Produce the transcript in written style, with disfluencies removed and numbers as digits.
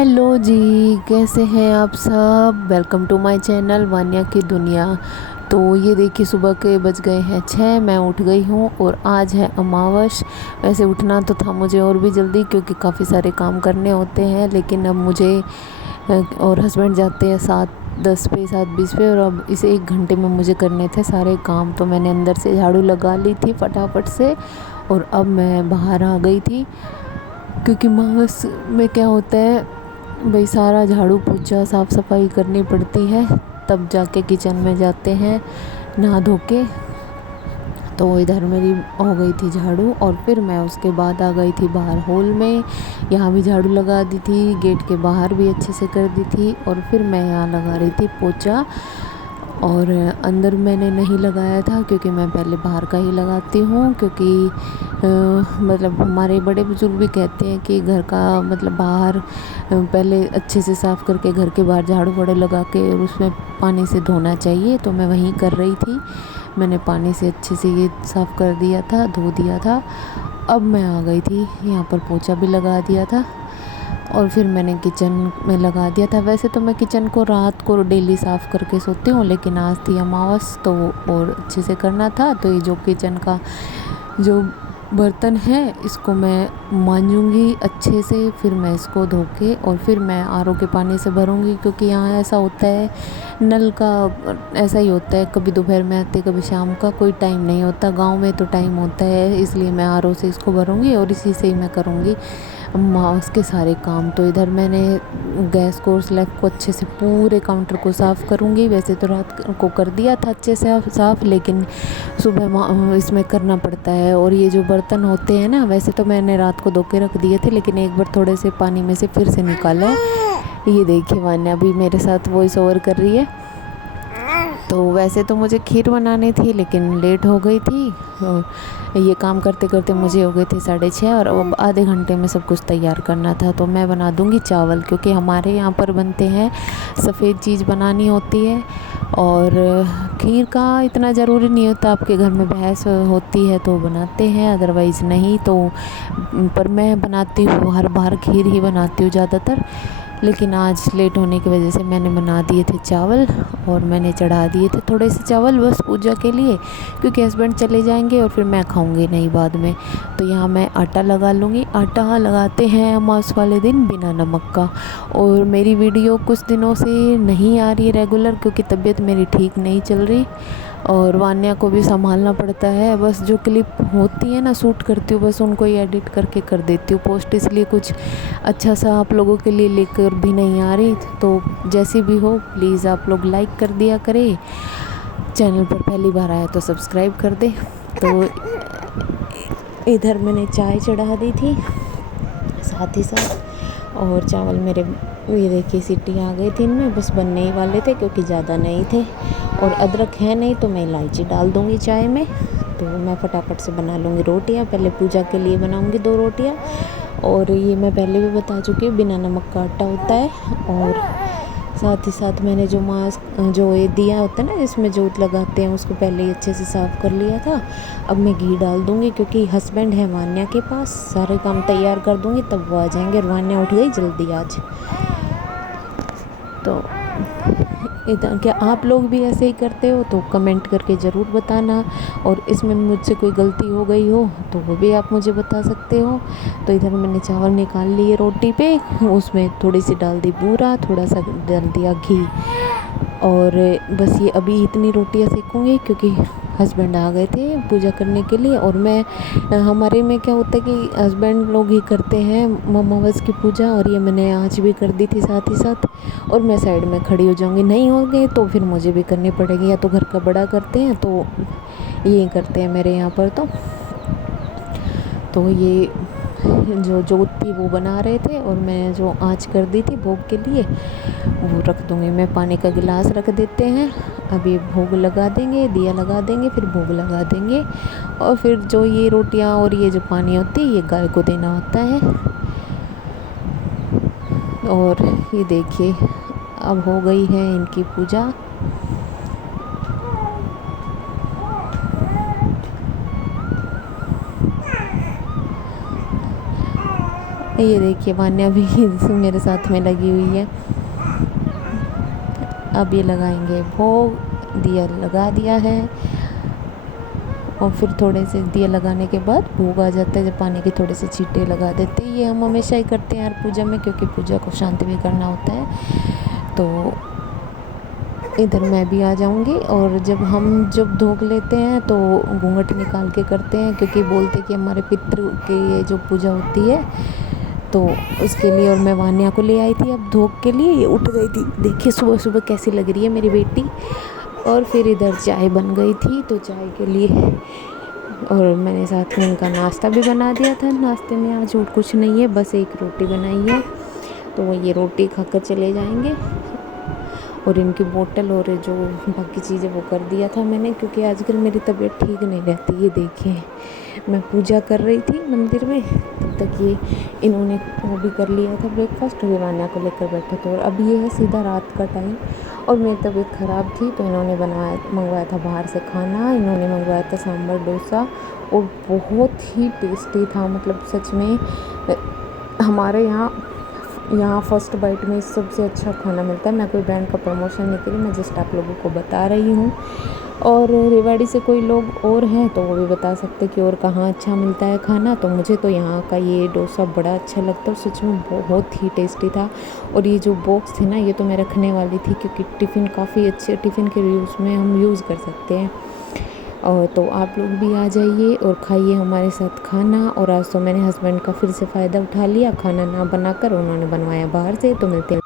Hello जी, कैसे हैं आप सब। Welcome to my channel Vanya की दुनिया। तो ये देखिए, सुबह के बज गए हैं 6। मैं उठ गई हूँ और आज है अमावस। वैसे उठना तो था मुझे और भी जल्दी, क्योंकि काफ़ी सारे काम करने होते हैं, लेकिन अब मुझे और हस्बैंड जाते हैं 7:10 पे, 7:20 पे, और अब इस 1 घंटे में मुझे करने थे सारे काम। तो मैंने अंदर से झाड़ू लगा ली थी फटाफट से, और अब मैं बाहर आ गई थी, क्योंकि अमावस में क्या होता है भाई, सारा झाड़ू पोछा साफ़ सफाई करनी पड़ती है, तब जाके किचन में जाते हैं नहा धो के। तो इधर मेरी हो गई थी झाड़ू, और फिर मैं उसके बाद आ गई थी बाहर हॉल में। यहाँ भी झाड़ू लगा दी थी, गेट के बाहर भी अच्छे से कर दी थी, और फिर मैं यहाँ लगा रही थी पोछा। और अंदर मैंने नहीं लगाया था, क्योंकि मैं पहले बाहर का ही लगाती हूँ, क्योंकि मतलब हमारे बड़े बुजुर्ग भी कहते हैं कि घर का मतलब बाहर पहले अच्छे से साफ़ करके घर के बाहर झाड़ू वाड़ू लगा के और उसमें पानी से धोना चाहिए। तो मैं वहीं कर रही थी, मैंने पानी से अच्छे से ये साफ़ कर दिया था, धो दिया था। अब मैं आ गई थी यहाँ पर, पोछा भी लगा दिया था, और फिर मैंने किचन में लगा दिया था। वैसे तो मैं किचन को रात को डेली साफ़ करके सोती हूँ, लेकिन आज थी अमावस तो और अच्छे से करना था। तो ये जो किचन का जो बर्तन है, इसको मैं मांजूंगी अच्छे से, फिर मैं इसको धो के और फिर मैं आरओ के पानी से भरूंगी, क्योंकि यहाँ ऐसा होता है नल का ऐसा ही होता है, कभी दोपहर में आते कभी शाम का, कोई टाइम नहीं होता। गांव में तो टाइम होता है, इसलिए मैं आरओ से इसको भरूंगी और इसी से ही मैं करूँगी माउस के सारे काम। तो इधर मैंने गैस को और स्लैब को अच्छे से पूरे काउंटर को साफ़ करूँगी। वैसे तो रात को कर दिया था अच्छे से साफ़, लेकिन सुबह इसमें करना पड़ता है। और ये जो बर्तन होते हैं ना, वैसे तो मैंने रात को धो के रख दिए थे, लेकिन एक बार थोड़े से पानी में से फिर से निकाला है। ये देखिए, वान्या अभी मेरे साथ वॉइस ओवर कर रही है। तो वैसे तो मुझे खीर बनानी थी, लेकिन लेट हो गई थी। तो ये काम करते करते मुझे हो गए थे 6:30, और अब आधे घंटे में सब कुछ तैयार करना था। तो मैं बना दूंगी चावल, क्योंकि हमारे यहाँ पर बनते हैं, सफ़ेद चीज़ बनानी होती है। और खीर का इतना ज़रूरी नहीं होता, आपके घर में भैंस होती है तो बनाते हैं, अदरवाइज़ नहीं तो। पर मैं बनाती हूँ हर बार खीर ही बनाती हूँ ज़्यादातर, लेकिन आज लेट होने की वजह से मैंने बना दिए थे चावल, और मैंने चढ़ा दिए थे थोड़े से चावल बस पूजा के लिए, क्योंकि हस्बैंड चले जाएंगे और फिर मैं खाऊंगी नहीं बाद में। तो यहाँ मैं आटा लगा लूँगी। आटा लगाते हैं अमावस वाले दिन बिना नमक का। और मेरी वीडियो कुछ दिनों से नहीं आ रही है रेगुलर, क्योंकि तबीयत मेरी ठीक नहीं चल रही, और वान्या को भी संभालना पड़ता है। बस जो क्लिप होती है ना, शूट करती हूँ, बस उनको ही एडिट करके कर देती हूँ पोस्ट, इसलिए कुछ अच्छा सा आप लोगों के लिए लेकर भी नहीं आ रही। तो जैसी भी हो, प्लीज़ आप लोग लाइक कर दिया करें, चैनल पर पहली बार आया तो सब्सक्राइब कर दे। तो इधर मैंने चाय चढ़ा दी थी साथ ही साथ, और चावल मेरे ये देखिए सीटी आ गई थी इनमें, बस बनने ही वाले थे, क्योंकि ज़्यादा नहीं थे। और अदरक है नहीं तो मैं इलायची डाल दूँगी चाय में। तो मैं फटाफट से बना लूँगी रोटियाँ, पहले पूजा के लिए बनाऊँगी 2 रोटियाँ। और ये मैं पहले भी बता चुकी हूँ, बिना नमक का आटा होता है। और साथ ही साथ मैंने जो ये दिया होता है ना, जिसमें जोत लगाते हैं, उसको पहले ही अच्छे से साफ़ कर लिया था। अब मैं घी डाल दूँगी, क्योंकि हस्बैंड है वान्या के पास, सारे काम तैयार कर दूँगी तब वो आ जाएंगे। और वान्या उठ गई जल्दी आज। तो इधर क्या आप लोग भी ऐसे ही करते हो तो कमेंट करके ज़रूर बताना, और इसमें मुझसे कोई गलती हो गई हो तो वो भी आप मुझे बता सकते हो। तो इधर मैंने चावल निकाल लिए रोटी पे, उसमें थोड़ी सी डाल दी बूरा, थोड़ा सा डाल दिया घी, और बस ये अभी इतनी रोटियां सेकूँगी, क्योंकि हस्बैंड आ गए थे पूजा करने के लिए। और मैं हमारे में क्या होता है कि हस्बैंड लोग ही करते हैं अमावस की पूजा, और ये मैंने आज भी कर दी थी साथ ही साथ। और मैं साइड में खड़ी हो जाऊंगी, नहीं होंगे तो फिर मुझे भी करनी पड़ेगी, या तो घर का बड़ा करते हैं तो ये करते हैं मेरे यहाँ पर। तो ये जो जोत थी वो बना रहे थे, और मैं जो आँच कर दी थी भोग के लिए वो रख दूँगी। मैं पानी का गिलास रख देते हैं, अभी भोग लगा देंगे, दिया लगा देंगे, फिर भोग लगा देंगे। और फिर जो ये रोटियां और ये जो पानी होती है, ये गाय को देना होता है। और ये देखिए, अब हो गई है इनकी पूजा। ये देखिए वान्या भी मेरे साथ में लगी हुई है। अब ये लगाएंगे भोग, दिया लगा दिया है और फिर थोड़े से दिया लगाने के बाद भोग आ जाता है, जब पानी के थोड़े से छींटे लगा देते हैं। ये हम हमेशा ही करते हैं हर पूजा में, क्योंकि पूजा को शांति भी करना होता है। तो इधर मैं भी आ जाऊंगी। और जब धोख लेते हैं तो घूंघट निकाल के करते हैं, क्योंकि बोलते हैं कि हमारे पितृ के ये जो पूजा होती है तो उसके लिए। और मैं वान्या को ले आई थी अब धोख के लिए, ये उठ गई थी। देखिए सुबह सुबह कैसी लग रही है मेरी बेटी। और फिर इधर चाय बन गई थी तो चाय के लिए, और मैंने साथ में इनका नाश्ता भी बना दिया था। नाश्ते में आज और कुछ नहीं है, बस एक रोटी बनाई है, तो वो ये रोटी खाकर चले जाएंगे। और इनकी बोतल और जो बाकी चीज़ें वो कर दिया था मैंने, क्योंकि आजकल मेरी तबीयत ठीक नहीं रहती। ये देखिए मैं पूजा कर रही थी मंदिर में, तब तक ये इन्होंने वो भी कर लिया था ब्रेकफास्ट, वान्या को लेकर बैठे थे। और अब ये है सीधा रात का टाइम, और मेरी तबीयत ख़राब थी तो इन्होंने मंगवाया था बाहर से खाना। इन्होंने मंगवाया था सांभर डोसा, और बहुत ही टेस्टी था। मतलब सच में हमारे यहाँ फर्स्ट बाइट में सबसे अच्छा खाना मिलता है। मैं कोई ब्रांड का प्रमोशन नहीं करी, मैं जस्ट आप लोगों को बता रही हूँ। और रेवाड़ी से कोई लोग और हैं तो वो भी बता सकते कि और कहाँ अच्छा मिलता है खाना। तो मुझे तो यहाँ का ये डोसा बड़ा अच्छा लगता है, और सच में बहुत ही टेस्टी था। और ये जो बॉक्स थे ना, ये तो मैं रखने वाली थी, क्योंकि टिफ़िन काफ़ी अच्छे टिफ़िन के यूज़ में हम यूज़ कर सकते हैं। और तो आप लोग भी आ जाइए और खाइए हमारे साथ खाना। और आज तो मैंने हस्बैंड का फिर से फ़ायदा उठा लिया, खाना ना बनाकर उन्होंने बनवाया बाहर से। तो मिलते हैं।